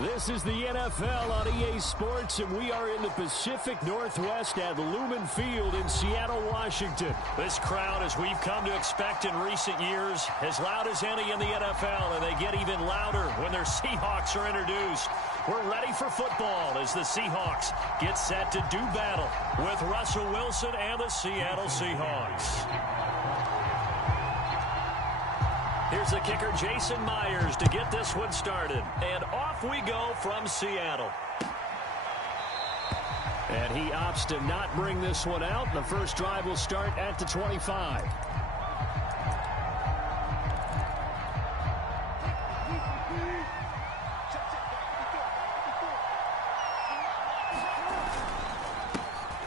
This is the NFL on EA Sports, and we are in the Pacific Northwest at Lumen Field in Seattle, Washington. This crowd, as we've come to expect in recent years, as loud as any in the NFL, and they get even louder when their Seahawks are introduced. We're ready for football as the Seahawks get set to do battle with Russell Wilson and the Seattle Seahawks. Here's the kicker, Jason Myers, to get this one started. And off we go from Seattle. And he opts to not bring this one out. The first drive will start at the 25.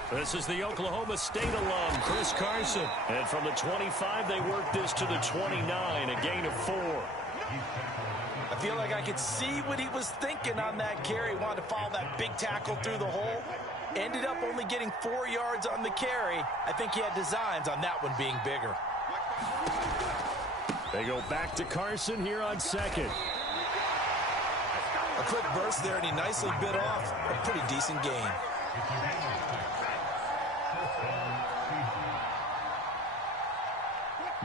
This is the Oklahoma State alum, Chris Carson. And from the 25, they work this to the 29, a gain of 4. I feel like I could see what he was thinking on that carry. Wanted to follow that big tackle through the hole. Ended up only getting 4 yards on the carry. I think he had designs on that one being bigger. They go back to Carson here on second. A quick burst there, and he nicely bit off a pretty decent gain.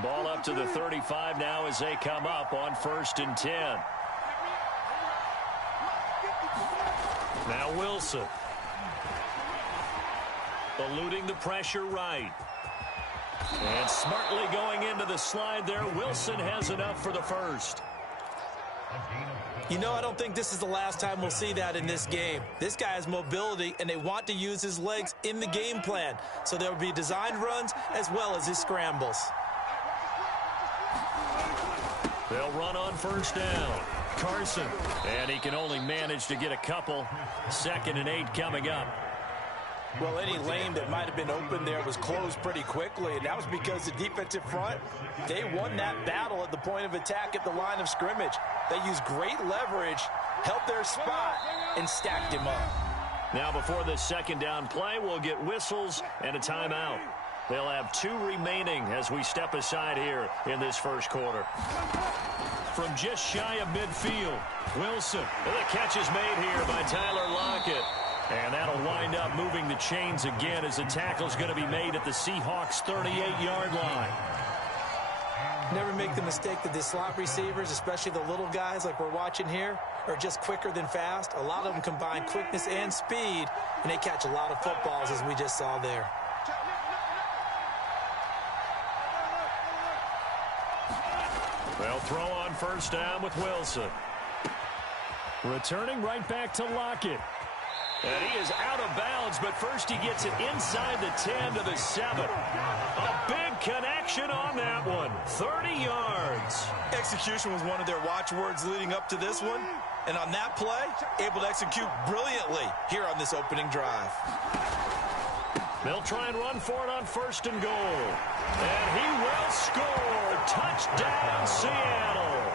Ball up to the 35 now as they come up on 1st and 10. Now Wilson. Eluding the pressure right. And smartly going into the slide there. Wilson has enough for the first. You know, I don't think this is the last time we'll see that in this game. This guy has mobility, and they want to use his legs in the game plan. So there will be designed runs as well as his scrambles. They'll run on 1st down. Carson. And he can only manage to get a couple. 2nd and 8 coming up. Well, any lane that might have been open there was closed pretty quickly, and that was because the defensive front, they won that battle at the point of attack at the line of scrimmage. They used great leverage, held their spot, and stacked him up. Now before the 2nd down play, we'll get whistles and a timeout. They'll have 2 remaining as we step aside here in this first quarter. From just shy of midfield, Wilson. And the catch is made here by Tyler Lockett. And that'll wind up moving the chains again as the tackle's going to be made at the Seahawks' 38-yard line. Never make the mistake that the slot receivers, especially the little guys like we're watching here, are just quicker than fast. A lot of them combine quickness and speed, and they catch a lot of footballs as we just saw there. They'll throw on 1st down with Wilson. Returning right back to Lockett. And he is out of bounds, but first he gets it inside the 10 to the 7. A big connection on that one. 30 yards. Execution was one of their watchwords leading up to this one. And on that play, able to execute brilliantly here on this opening drive. They'll try and run for it on 1st and goal. And he will score. Touchdown, Seattle.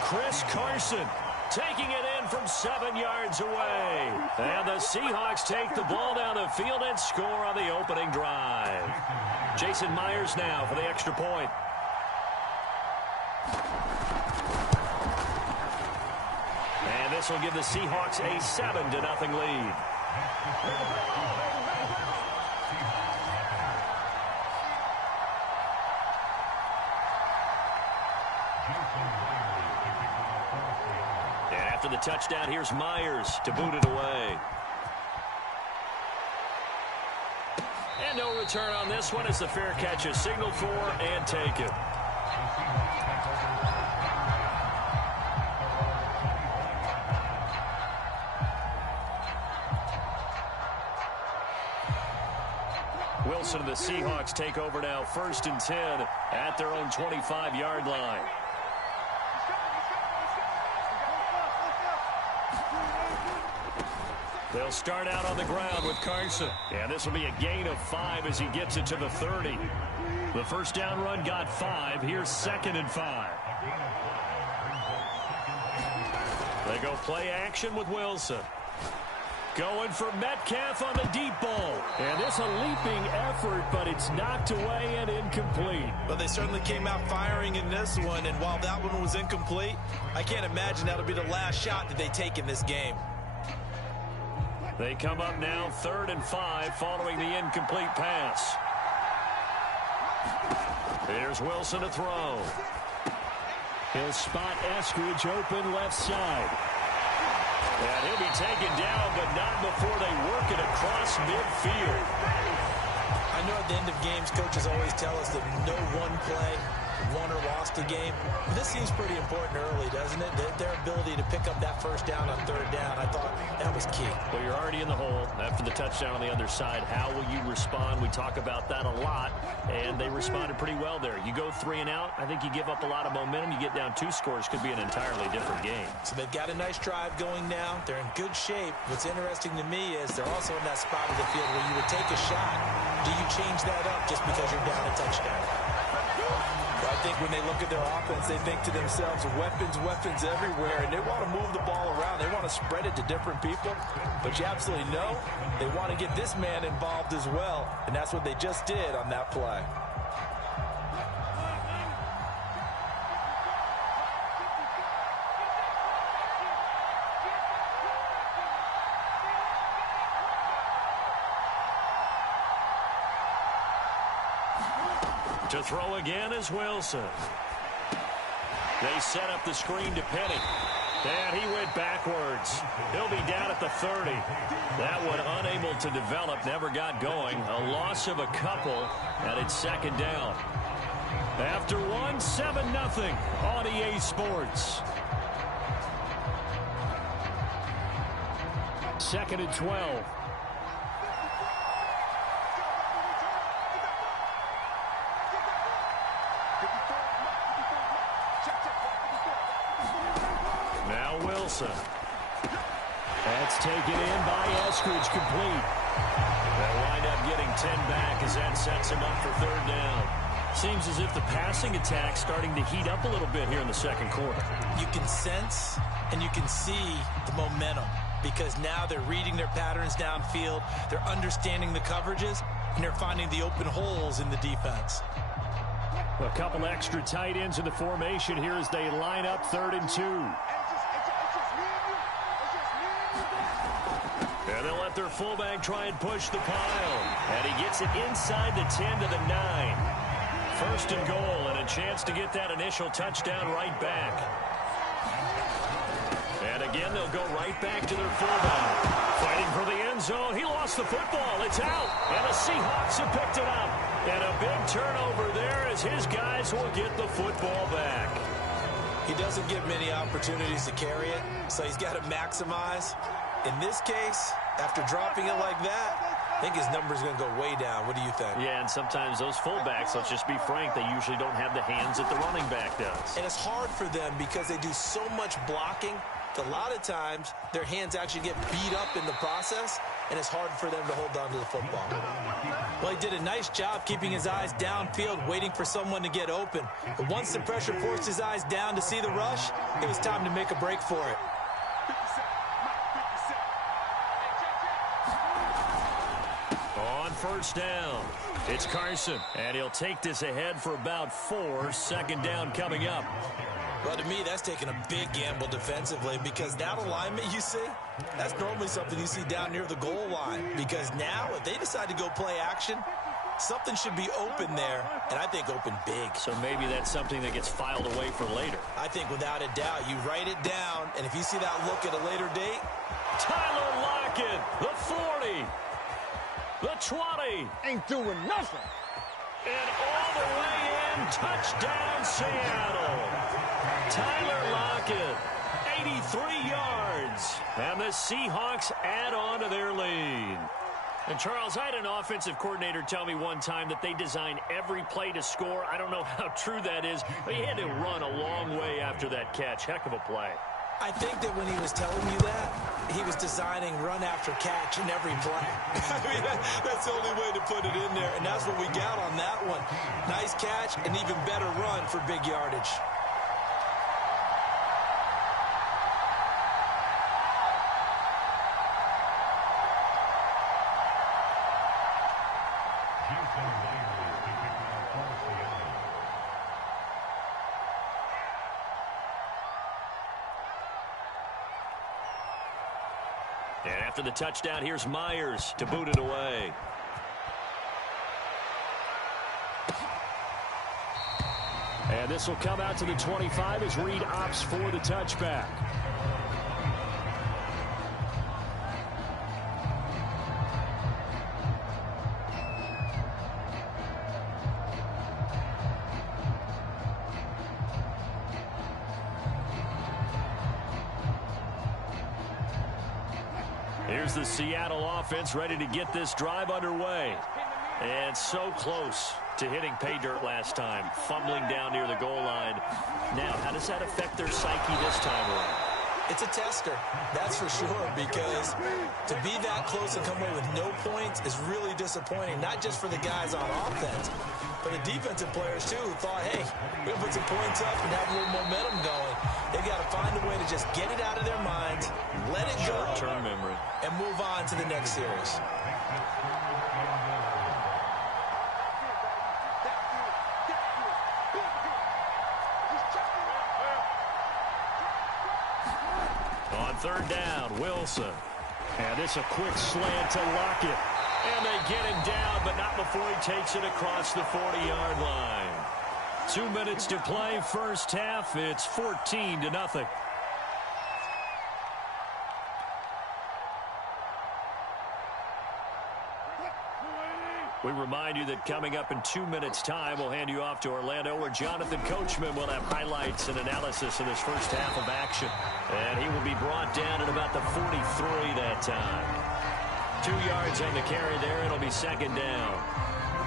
Chris Carson taking it in from 7 yards away. And the Seahawks take the ball down the field and score on the opening drive. Jason Myers now for the extra point. And this will give the Seahawks a 7-0 lead. After the touchdown, here's Myers to boot it away. And no return on this one as the fair catch is signaled for and taken. Wilson and the Seahawks take over now 1st and 10 at their own 25-yard line. They'll start out on the ground with Carson. And this will be a gain of 5 as he gets it to the 30. The 1st down run got 5. Here's 2nd and 5. They go play action with Wilson. Going for Metcalf on the deep ball. And it's a leaping effort, but it's knocked away and incomplete. Well, they certainly came out firing in this one, and while that one was incomplete, I can't imagine that'll be the last shot that they take in this game. They come up now 3rd and 5 following the incomplete pass. Here's Wilson to throw. He'll spot Eskridge open left side. And he'll be taken down, but not before they work it across midfield. I know at the end of games, coaches always tell us that no one play won or lost a game. This seems pretty important early, doesn't it? Their ability to pick up that first down on 3rd down, I thought that was key. Well, you're already in the hole after the touchdown on the other side. How will you respond? We talk about that a lot, and they responded pretty well there. You go 3 and out, I think you give up a lot of momentum. You get down 2 scores, could be an entirely different game. So they've got a nice drive going now. They're in good shape. What's interesting to me is they're also in that spot of the field where you would take a shot. Do you change that up just because you're down a touchdown? I think when they look at their offense, they think to themselves, weapons everywhere, and they want to move the ball around. They want to spread it to different people, but you absolutely know they want to get this man involved as well, and that's what they just did on that play. To throw again is Wilson. They set up the screen to Penny. And he went backwards. He'll be down at the 30. That one unable to develop, never got going. A loss of a couple, and it's 2nd down. After 1, 7-0 on EA Sports. 2nd and 12. Wilson. That's taken in by Eskridge, complete. They'll wind up getting 10 back as that sets him up for 3rd down. Seems as if the passing attack's starting to heat up a little bit here in the 2nd quarter. You can sense and you can see the momentum because now they're reading their patterns downfield, they're understanding the coverages, and they're finding the open holes in the defense. A couple extra tight ends in the formation here as they line up 3rd and 2. And they'll let their fullback try and push the pile. And he gets it inside the 10 to the 9. 1st and goal, and a chance to get that initial touchdown right back. And again, they'll go right back to their fullback. Fighting for the end zone. He lost the football. It's out. And the Seahawks have picked it up. And a big turnover there as his guys will get the football back. He doesn't give many opportunities to carry it, so he's got to maximize. In this case, after dropping it like that, I think his number's going to go way down. What do you think? Yeah, and sometimes those fullbacks, let's just be frank, they usually don't have the hands that the running back does. And it's hard for them because they do so much blocking. A lot of times, their hands actually get beat up in the process, and it's hard for them to hold on to the football. Well, he did a nice job keeping his eyes downfield, waiting for someone to get open. But once the pressure forced his eyes down to see the rush, it was time to make a break for it. On 1st down, it's Carson, and he'll take this ahead for about 4. 2nd down coming up. Well, to me, that's taking a big gamble defensively because that alignment you see, that's normally something you see down near the goal line. Because now, if they decide to go play action, something should be open there, and I think open big. So maybe that's something that gets filed away for later. I think without a doubt, you write it down, and if you see that look at a later date. Tyler Lockett, the 40, the 20. Ain't doing nothing. And all the way in, touchdown Seattle. Tyler Lockett, 83 yards. And the Seahawks add on to their lead. And, Charles, I had an offensive coordinator tell me one time that they design every play to score. I don't know how true that is, but he had to run a long way after that catch. Heck of a play. I think that when he was telling you that, he was designing run after catch in every play. I mean, that's the only way to put it in there, and that's what we got on that one. Nice catch, and even better run for big yardage. And after the touchdown, here's Myers to boot it away. And this will come out to the 25 as Reed opts for the touchback. Here's the Seattle offense ready to get this drive underway. And so close to hitting pay dirt last time, fumbling down near the goal line. Now, how does that affect their psyche this time around? It's a tester, that's for sure, because to be that close and come away with no points is really disappointing, not just for the guys on offense, but the defensive players, too, who thought, hey, we're going to put some points up and have a little momentum going. They've got to find a way to just get it out of their minds, let it go, short-term memory, and move on to the next series. On third down, Wilson. And it's a quick slant to Lockett. And they get him down, but not before he takes it across the 40-yard line. 2 minutes to play, first half. It's 14-0. We remind you that coming up in 2 minutes' time, we'll hand you off to Orlando, where Jonathan Coachman will have highlights and analysis of this first half of action. And he will be brought down at about the 43 that time. 2 yards on the carry there. It'll be second down.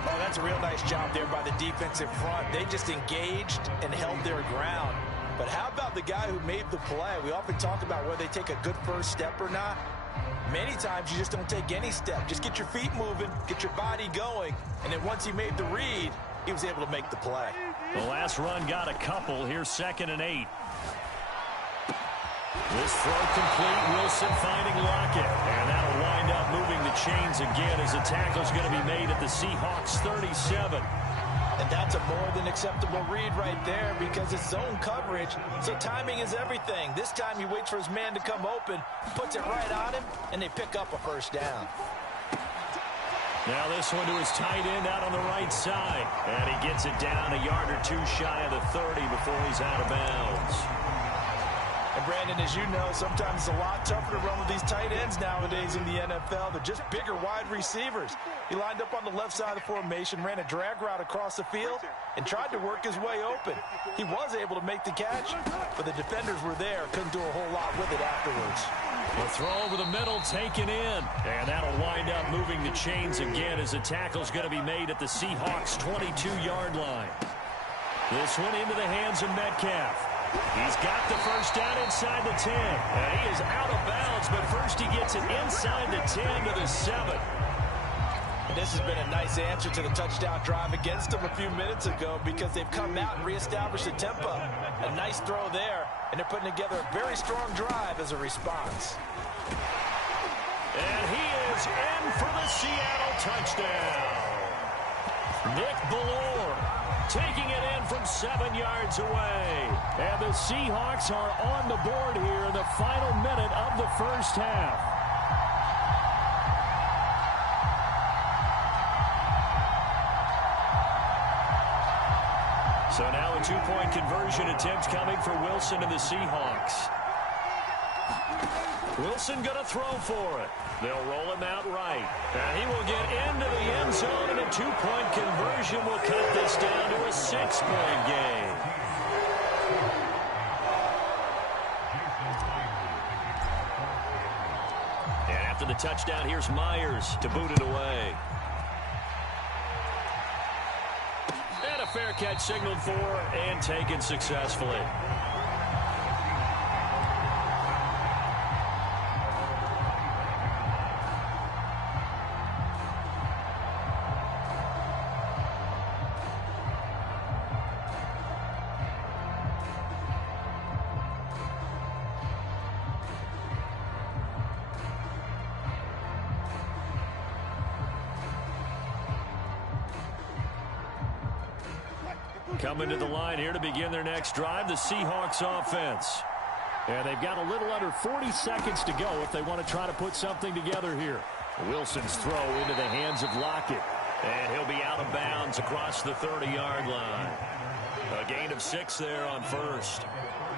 Oh, that's a real nice job there by the defensive front. They just engaged and held their ground. But how about the guy who made the play? We often talk about whether they take a good first step or not. Many times you just don't take any step. Just get your feet moving, get your body going, and then once he made the read, he was able to make the play. The last run got a couple. Here's 2nd and 8. This throw complete. Wilson finding Lockett. And that'll wind up moving the chains again as the tackle's going to be made at the Seahawks 37. And that's a more than acceptable read right there because it's zone coverage, so timing is everything. This time he waits for his man to come open, puts it right on him, and they pick up a first down. Now this one to his tight end out on the right side. And he gets it down a yard or two shy of the 30 before he's out of bounds. And Brandon, as you know, sometimes it's a lot tougher to run with these tight ends nowadays in the NFL. They're just bigger wide receivers. He lined up on the left side of the formation, ran a drag route across the field, and tried to work his way open. He was able to make the catch, but the defenders were there. Couldn't do a whole lot with it afterwards. The throw over the middle, taken in. And that'll wind up moving the chains again as the tackle's going to be made at the Seahawks' 22-yard line. This one into the hands of Metcalf. He's got the first down inside the 10. And he is out of bounds, but first he gets it inside the 10 to the 7. And this has been a nice answer to the touchdown drive against them a few minutes ago because they've come out and reestablished the tempo. A nice throw there, and they're putting together a very strong drive as a response. And he is in for the Seattle touchdown. Nick Ballore taking it in from 7 yards away. And the Seahawks are on the board here in the final minute of the first half. So now a two-point conversion attempt coming for Wilson and the Seahawks. Wilson going to throw for it. They'll roll him out right. And he will get into the end zone, and a two-point conversion will cut this down to a 6-point game. And after the touchdown, here's Myers to boot it away. And a fair catch signaled for and taken successfully. Coming to the line here to begin their next drive, the Seahawks offense. And they've got a little under 40 seconds to go if they want to try to put something together here. Wilson's throw into the hands of Lockett. And he'll be out of bounds across the 30-yard line. A gain of 6 there on first.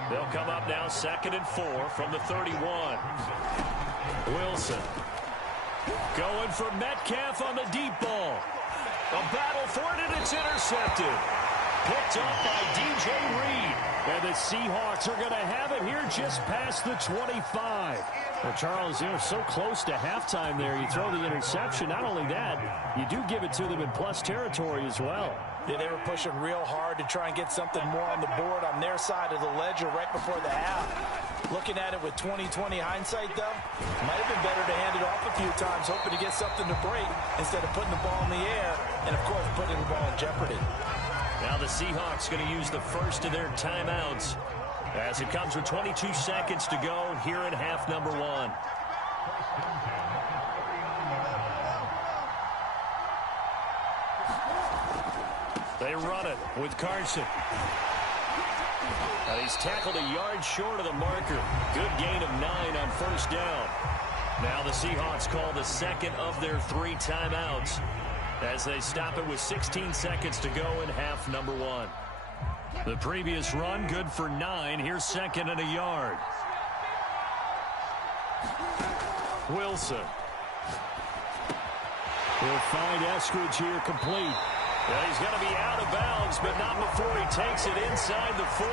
They'll come up now 2nd and 4 from the 31. Wilson going for Metcalf on the deep ball. A battle for it, and it's intercepted. Picked up by DJ Reed. And the Seahawks are going to have it here just past the 25. Well, Charles, they're so close to halftime there. You throw the interception. Not only that, you do give it to them in plus territory as well. Yeah, they were pushing real hard to try and get something more on the board on their side of the ledger right before the half. Looking at it with 20/20 hindsight, though, might have been better to hand it off a few times, hoping to get something to break instead of putting the ball in the air and, of course, putting the ball in jeopardy. Now the Seahawks going to use the first of their timeouts as it comes with 22 seconds to go here in half number 1. They run it with Carson. And he's tackled a yard short of the marker. Good gain of 9 on first down. Now the Seahawks call the second of their 3 timeouts as they stop it with 16 seconds to go in half number 1. The previous run good for 9. Here's 2nd and a yard. Wilson. He'll find Eskridge here complete. Well, he's going to be out of bounds, but not before he takes it inside the 40.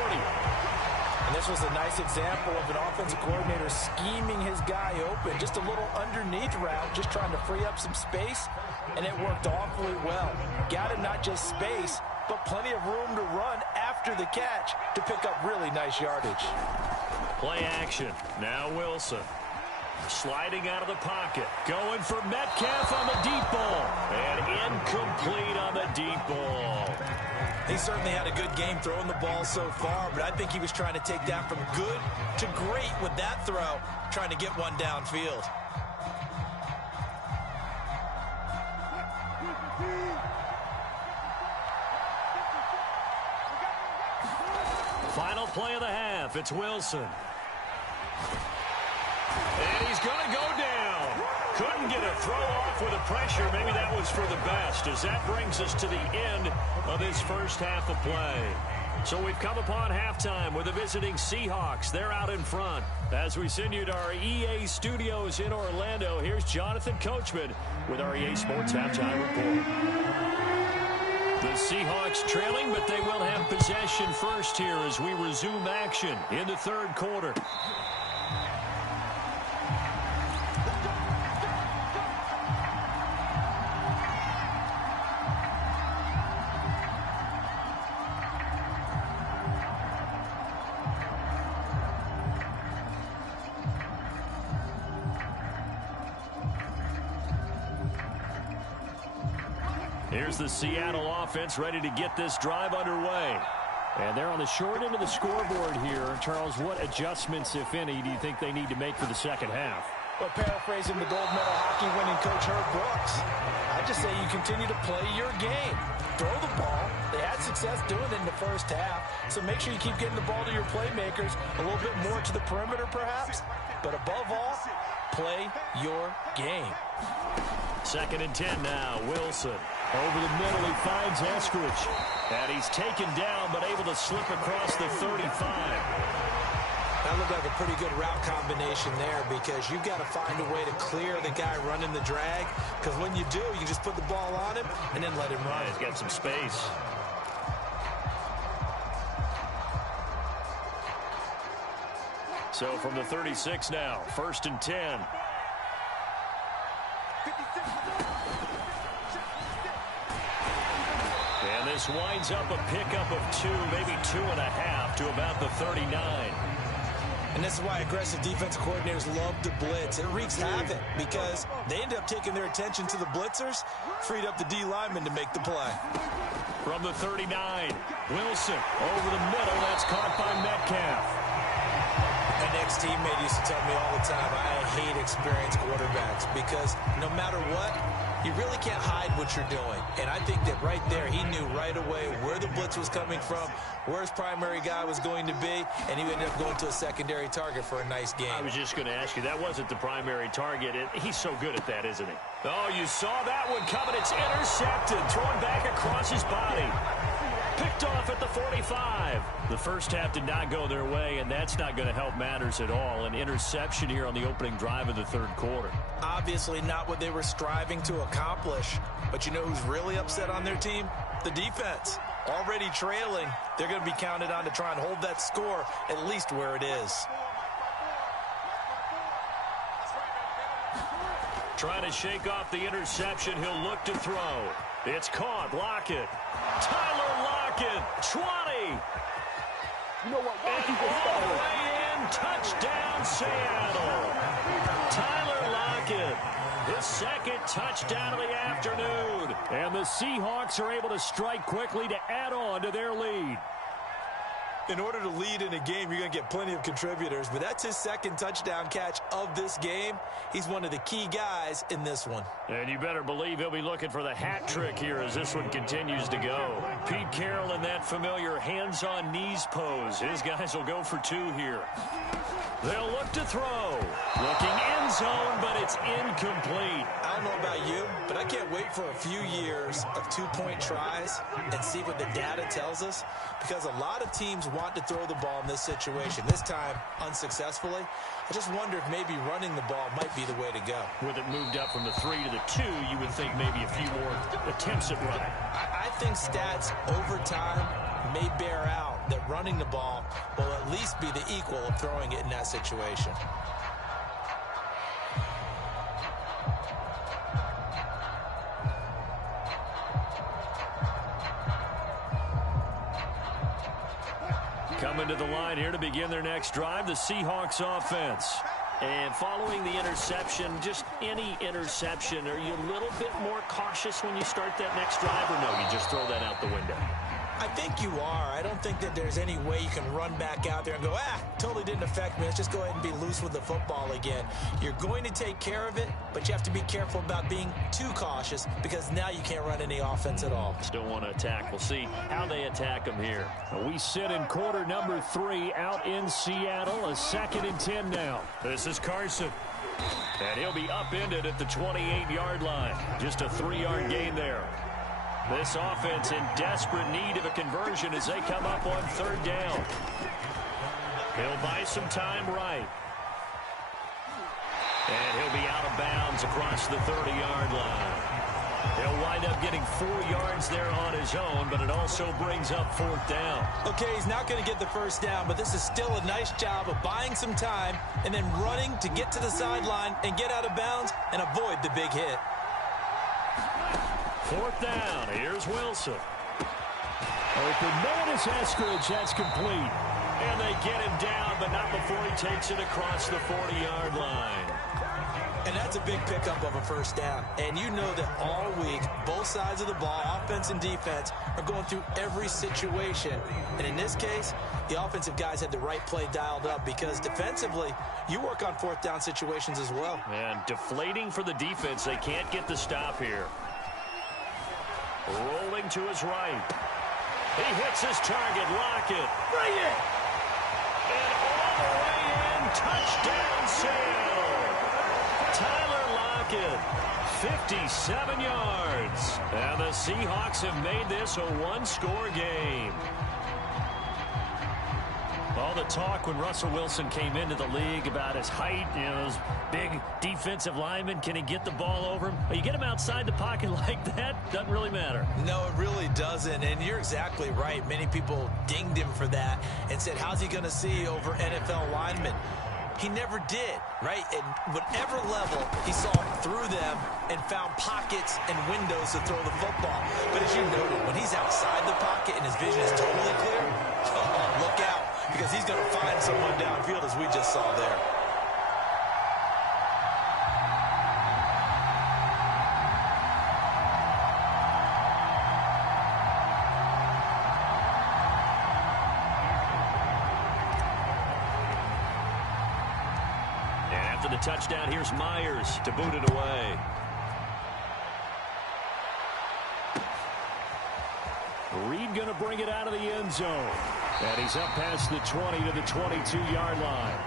And this was a nice example of an offensive coordinator scheming his guy open. Just a little underneath route, just trying to free up some space, and it worked awfully well. Got him not just space, but plenty of room to run after the catch to pick up really nice yardage. Play action. Now Wilson. Sliding out of the pocket. Going for Metcalf on the deep ball. And incomplete on the deep ball. He certainly had a good game throwing the ball so far, but I think he was trying to take that from good to great with that throw, trying to get one downfield. Final play of the half. It's Wilson. And he's going to go down. Couldn't get a throw off with the pressure. Maybe that was for the best, as that brings us to the end of this first half of play. So we've come upon halftime with the visiting Seahawks. They're out in front. As we send you to our EA studios in Orlando, here's Jonathan Coachman with our EA Sports Halftime Report. The Seahawks trailing, but they will have possession first here as we resume action in the third quarter. Here's the Seattle offense ready to get this drive underway. And they're on the short end of the scoreboard here. Charles, what adjustments, if any, do you think they need to make for the second half? Well, paraphrasing the gold medal hockey winning coach Herb Brooks, I just say you continue to play your game. Throw the ball. They had success doing it in the first half, so make sure you keep getting the ball to your playmakers, a little bit more to the perimeter perhaps, but above all, play your game. 2nd and 10 now. Wilson. Over the middle, he finds Eskridge. And he's taken down, but able to slip across the 35. That looked like a pretty good route combination there, because you've got to find a way to clear the guy running the drag, because when you do, you can just put the ball on him and then let him run. Yeah, he's got some space. So from the 36 now, 1st and 10. And this winds up a pickup of 2, maybe 2.5 to about the 39. And this is why aggressive defensive coordinators love to blitz. It wreaks havoc because they end up taking their attention to the blitzers, freed up the D lineman to make the play. From the 39, Wilson over the middle. That's caught by Metcalf. An ex-teammate used to tell me all the time, I hate experienced quarterbacks because no matter what, you really can't hide what you're doing. And I think that right there, he knew right away where the blitz was coming from, where his primary guy was going to be, and he ended up going to a secondary target for a nice game. I was just going to ask you, that wasn't the primary target. He's so good at that, isn't he? Oh, you saw that one coming. It's intercepted, thrown back across his body. Picked off at the 45. The first half did not go their way, and that's not going to help matters at all. An interception here on the opening drive of the third quarter. Obviously not what they were striving to accomplish. But you know who's really upset on their team? The defense. Already trailing, they're going to be counted on to try and hold that score at least where it is. Trying to shake off the interception. He'll look to throw. It's caught. Lockett. Tyler Lockett. 20. You know what? Why And all the way in. Touchdown, Seattle. Tyler Lockett. His second touchdown of the afternoon. And the Seahawks are able to strike quickly to add on to their lead. In order to lead in a game, you're going to get plenty of contributors, but that's his second touchdown catch of this game. He's one of the key guys in this one. And you better believe he'll be looking for the hat trick here as this one continues to go. Pete Carroll in that familiar hands-on knees pose. His guys will go for two here. They'll look to throw. Looking end zone, but it's incomplete. I don't know about you, but I can't wait for a few years of two-point tries and see what the data tells us, because a lot of teams want to throw the ball in this situation. This time, unsuccessfully. I just wonder if maybe running the ball might be the way to go. With it moved up from the 3 to the 2, you would think maybe a few more attempts at running. I think stats over time may bear out that running the ball will at least be the equal of throwing it in that situation. Coming to the line here to begin their next drive, the Seahawks offense. And following the interception, just any interception, are you a little bit more cautious when you start that next drive, or no, you just throw that out the window? I think you are. I don't think that there's any way you can run back out there and go, totally didn't affect me. Let's just go ahead and be loose with the football again. You're going to take care of it, but you have to be careful about being too cautious because now you can't run any offense at all. Still want to attack. We'll see how they attack them here. We sit in quarter number 3 out in Seattle. A 2nd and 10 now. This is Carson. And he'll be upended at the 28-yard line. Just a 3-yard gain there. This offense in desperate need of a conversion as they come up on 3rd down. He'll buy some time right. And he'll be out of bounds across the 30-yard line. He'll wind up getting 4 yards there on his own, but it also brings up 4th down. Okay, he's not going to get the first down, but this is still a nice job of buying some time and then running to get to the sideline and get out of bounds and avoid the big hit. 4th down. Here's Wilson. Open man is Eskridge. That's complete. And they get him down, but not before he takes it across the 40-yard line. And that's a big pickup of a first down. And you know that all week, both sides of the ball, offense and defense, are going through every situation. And in this case, the offensive guys had the right play dialed up because defensively, you work on 4th down situations as well. And deflating for the defense. They can't get the stop here. Rolling to his right. He hits his target. Lockett. Bring it! And all the way in. Touchdown, Seattle. Tyler Lockett. 57 yards. And the Seahawks have made this a one-score game. All the talk when Russell Wilson came into the league about his height, you know, those big defensive linemen, can he get the ball over him? You get him outside the pocket like that, doesn't really matter. No, it really doesn't, and you're exactly right. Many people dinged him for that and said, how's he going to see over NFL linemen? He never did, right? At whatever level, he saw through them and found pockets and windows to throw the football. But as you noted, when he's outside the pocket and his vision is totally clear, look out, because he's going to find someone downfield, as we just saw there. after the touchdown, here's Myers to boot it away. Reed going to bring it out of the end zone. And he's up past the 20 to the 22-yard line.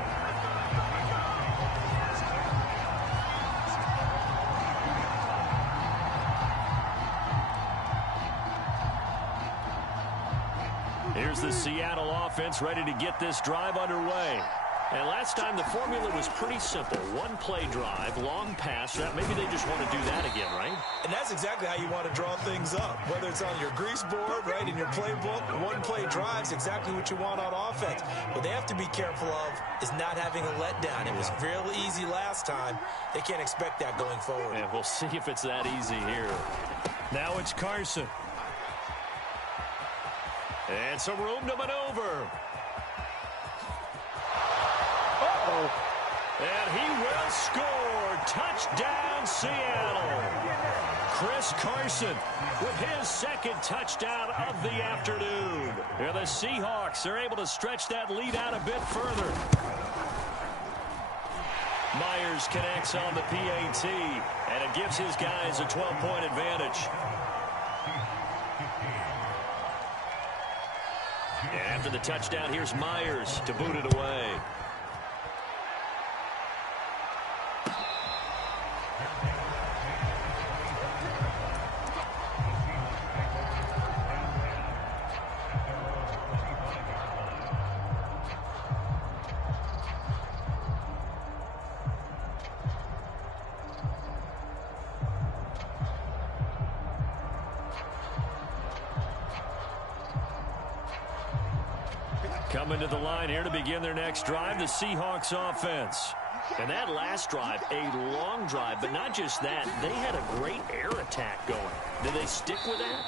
Here's the Seattle offense ready to get this drive underway. And last time the formula was pretty simple. One-play drive, long pass. Maybe they just want to do that again, right? And that's exactly how you want to draw things up. Whether it's on your grease board, right, in your playbook, one-play drive's exactly what you want on offense. What they have to be careful of is not having a letdown. It was real easy last time. They can't expect that going forward. And we'll see if it's that easy here. Now it's Carson. And some room to maneuver. And he will score. Touchdown, Seattle. Chris Carson with his second touchdown of the afternoon. And the Seahawks are able to stretch that lead out a bit further. Myers connects on the PAT, and it gives his guys a 12-point advantage. And after the touchdown, here's Myers to boot it away. Coming to the line here to begin their next drive, the Seahawks offense. And that last drive, a long drive, but not just that. They had a great air attack going. Did they stick with that?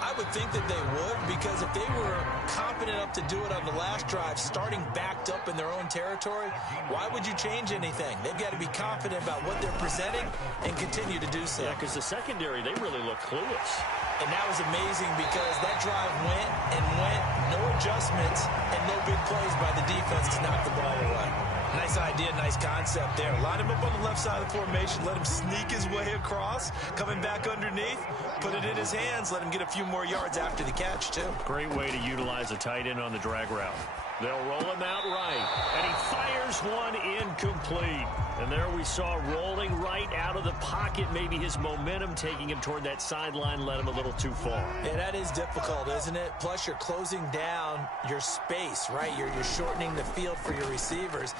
I would think that they would, because if they were confident enough to do it on the last drive, starting backed up in their own territory, why would you change anything? They've got to be confident about what they're presenting and continue to do so. Yeah, because the secondary, they really look clueless. And that was amazing because that drive went and went, no adjustments, and no big plays by the defense to knock the ball away. Nice idea, nice concept there. Line him up on the left side of the formation, let him sneak his way across, coming back underneath, put it in his hands, let him get a few more yards after the catch, too. Great way to utilize a tight end on the drag route. They'll roll him out right, and he fires one incomplete. And there we saw rolling right out of the pocket. Maybe his momentum taking him toward that sideline led him a little too far. Yeah, that is difficult, isn't it? Plus, you're closing down your space, right? You're shortening the field for your receivers.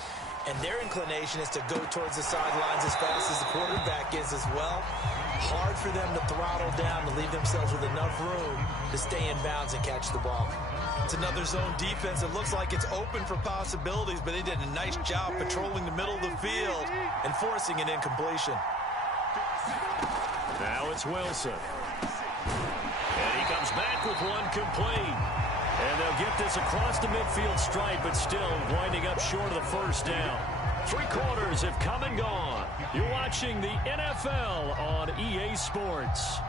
And their inclination is to go towards the sidelines as fast as the quarterback is as well. Hard for them to throttle down to leave themselves with enough room to stay in bounds and catch the ball. It's another zone defense. It looks like it's open for possibilities, but they did a nice job patrolling the middle of the field and forcing an incompletion. Now it's Wilson. And he comes back with one complete. And they'll get this across the midfield stripe, but still winding up short of the first down. 3 quarters have come and gone. You're watching the NFL on EA Sports.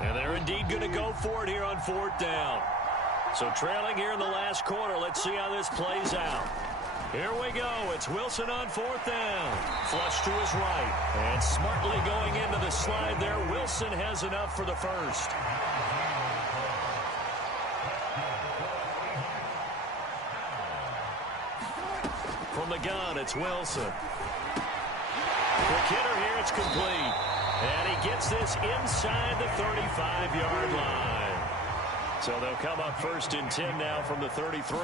And they're indeed going to go for it here on 4th down. So trailing here in the last quarter. Let's see how this plays out. Here we go. It's Wilson on 4th down. Flush to his right. And smartly going into the slide there. Wilson has enough for the first. From the gun, it's Wilson. Quick hitter here. It's complete. And he gets this inside the 35-yard line. So they'll come up 1st and 10 now from the 33.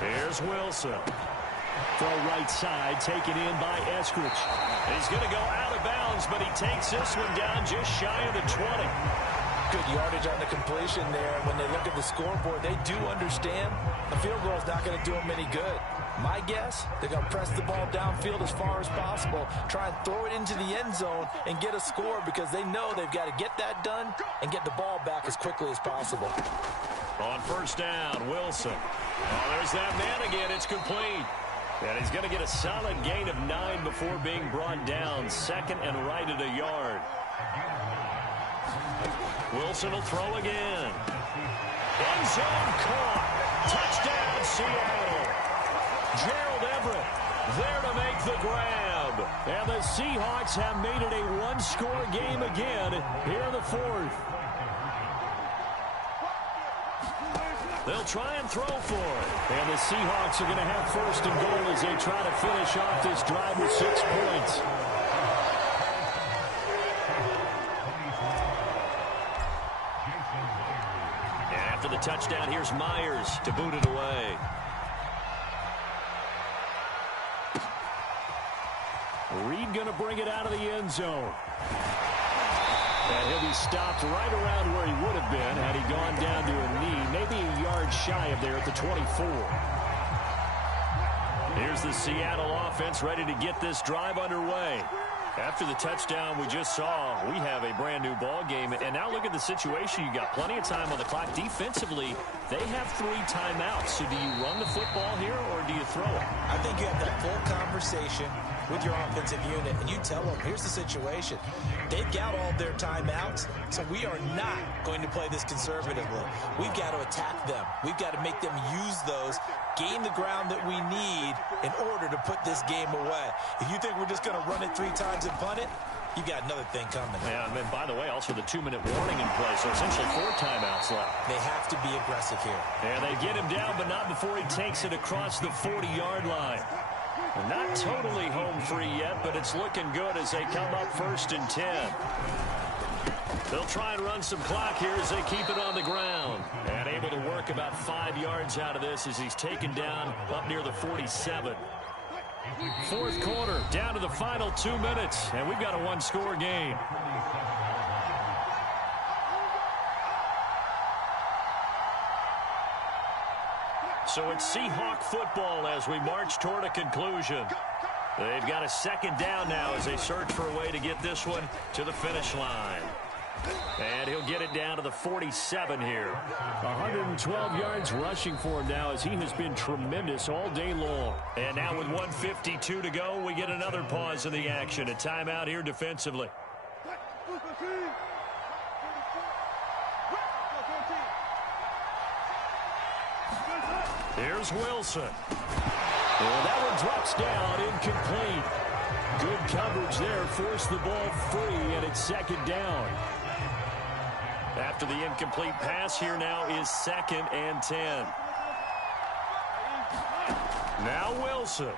Here's Wilson. Throw right side, taken in by Eskridge. And he's going to go out of bounds, but he takes this one down just shy of the 20. Good yardage on the completion there. When they look at the scoreboard, they do understand a field goal is not going to do them any good. My guess, they're going to press the ball downfield as far as possible, try and throw it into the end zone and get a score because they know they've got to get that done and get the ball back as quickly as possible. On 1st down, Wilson. Oh, there's that man again. It's complete. And he's going to get a solid gain of 9 before being brought down. 2nd and right at a yard. Wilson will throw again. End zone caught. Touchdown, Seattle. Gerald Everett there to make the grab. And the Seahawks have made it a one-score game again here in the fourth. They'll try and throw for it. And the Seahawks are going to have first and goal as they try to finish off this drive with 6 points. And after the touchdown, here's Myers to boot it away. Reed going to bring it out of the end zone. And he'll be stopped right around where he would have been had he gone down to a knee, maybe a yard shy of there at the 24. Here's the Seattle offense ready to get this drive underway. After the touchdown we just saw, we have a brand new ball game. And now look at the situation. You got plenty of time on the clock. Defensively, they have 3 timeouts. So do you run the football here or do you throw it? I think you have that full conversation with your offensive unit, and you tell them, here's the situation. They've got all their timeouts, so we are not going to play this conservatively. We've got to attack them. We've got to make them use those, gain the ground that we need in order to put this game away. If you think we're just going to run it 3 times and punt it, you've got another thing coming. Yeah, and by the way, also the 2-minute warning in play, so essentially 4 timeouts left. They have to be aggressive here. And they get him down, but not before he takes it across the 40-yard line. Not totally home free yet, but it's looking good as they come up first and 10. They'll try and run some clock here as they keep it on the ground. And able to work about 5 yards out of this as he's taken down up near the 47. Fourth quarter, down to the final 2 minutes, and we've got a one-score game. So it's Seahawk football as we march toward a conclusion. They've got a second down now as they search for a way to get this one to the finish line. And he'll get it down to the 47 here. 112 yards rushing for him now as he has been tremendous all day long. And now with 1:52 to go, we get another pause in the action. A timeout here defensively. Here's Wilson. And that one drops down, incomplete. Good coverage there, forced the ball free, and it's second down. After the incomplete pass, here now is 2nd and 10. Now Wilson.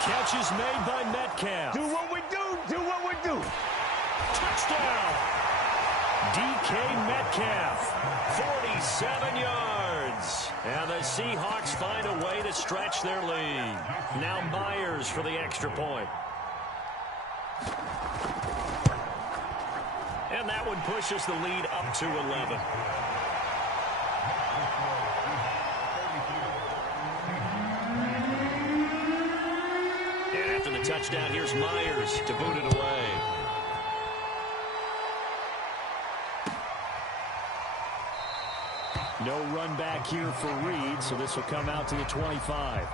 Catch is made by Metcalf. Do what we do. Do what we do. Touchdown. DK Metcalf, 47 yards. And the Seahawks find a way to stretch their lead. Now Myers for the extra point. And that one pushes the lead up to 11. And after the touchdown, here's Myers to boot it away. No run back here for Reed, so this will come out to the 25.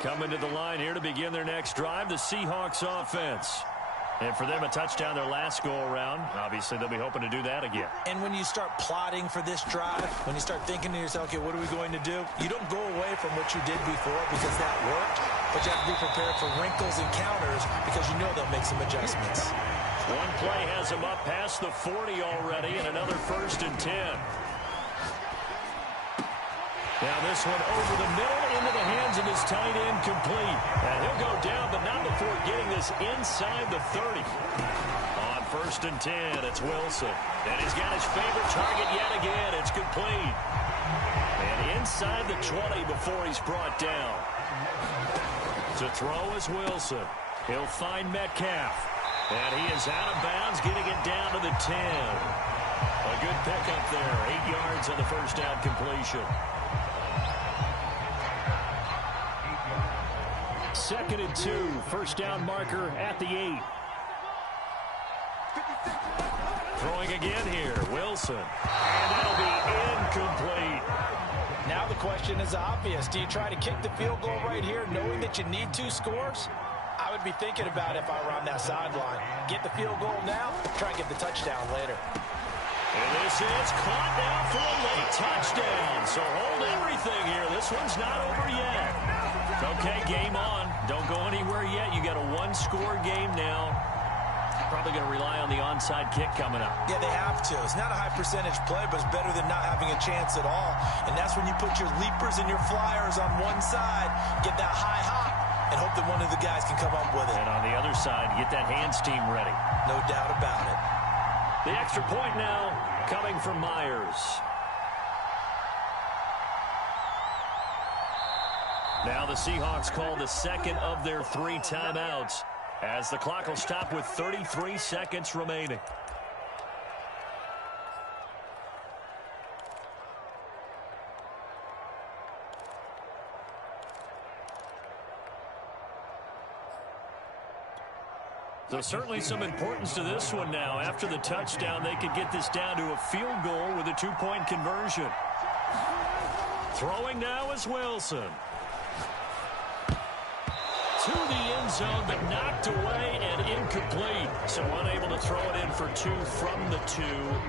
Coming to the line here to begin their next drive, the Seahawks offense. And for them, a touchdown their last go-around. Obviously, they'll be hoping to do that again. And when you start plotting for this drive, when you start thinking to yourself, okay, what are we going to do? You don't go away from what you did before because that worked, but you have to be prepared for wrinkles and counters because you know they'll make some adjustments. One play has them up past the 40 already, and another 1st and 10. Now this one over the middle into the hands of his tight end, complete. And he'll go down, but not before getting this inside the 30. On 1st and 10, it's Wilson. And he's got his favorite target yet again. It's complete. And inside the 20 before he's brought down. To throw is Wilson. He'll find Metcalf. And he is out of bounds, getting it down to the 10. A good pickup there. 8 yards on the first down completion. 2nd and 2. First down marker at the 8. Throwing again here. Wilson. And that'll be incomplete. Now the question is obvious. Do you try to kick the field goal right here knowing that you need 2 scores? I would be thinking about it if I were on that sideline. Get the field goal now, try and get the touchdown later. And this is caught now for a late touchdown. So hold everything here. This one's not over yet. Okay, game on. Don't go anywhere yet. You got a 1-score game now. Probably going to rely on the onside kick coming up. Yeah, they have to. It's not a high percentage play, but it's better than not having a chance at all. And that's when you put your leapers and your flyers on one side, get that high hop, and hope that one of the guys can come up with it. And on the other side, get that hands team ready. No doubt about it. The extra point now coming from Myers. Now the Seahawks call the second of their 3 timeouts, as the clock will stop with 33 seconds remaining. So certainly some importance to this one now. After the touchdown, they could get this down to a field goal with a 2-point conversion. Throwing now is Wilson. To the end zone, but knocked away and incomplete. So unable to throw it in for 2 from the 2.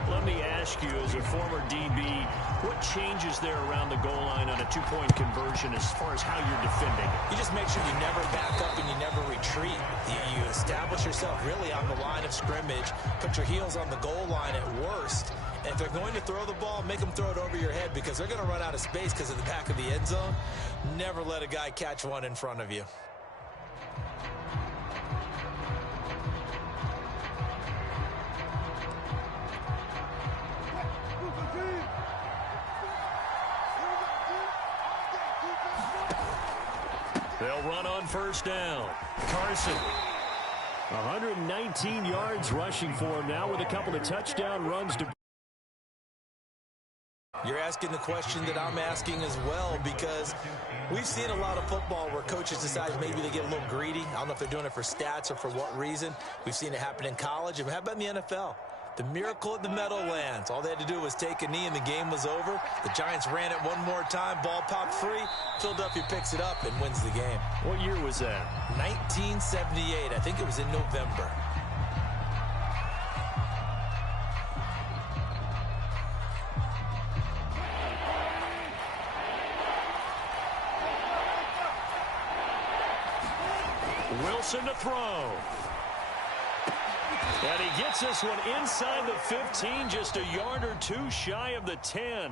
Let me ask you, as a former DB, what changes there around the goal line on a 2-point conversion as far as how you're defending? You just make sure you never back up and you never retreat. You establish yourself really on the line of scrimmage, put your heels on the goal line at worst. And if they're going to throw the ball, make them throw it over your head because they're going to run out of space because of the back of the end zone. Never let a guy catch one in front of you. They'll run on first down. Carson. 119 yards rushing for him now with a couple of touchdown runs to... You're asking the question that I'm asking as well, because we've seen a lot of football where coaches decide maybe they get a little greedy. I don't know if they're doing it for stats or for what reason. We've seen it happen in college. And how about in the NFL? The miracle at the Meadowlands. All they had to do was take a knee and the game was over. The Giants ran it one more time. Ball popped free. Philadelphia picks it up and wins the game. What year was that? 1978. I think it was in November. Wilson to throw. And he gets this one inside the 15, just a yard or 2 shy of the 10.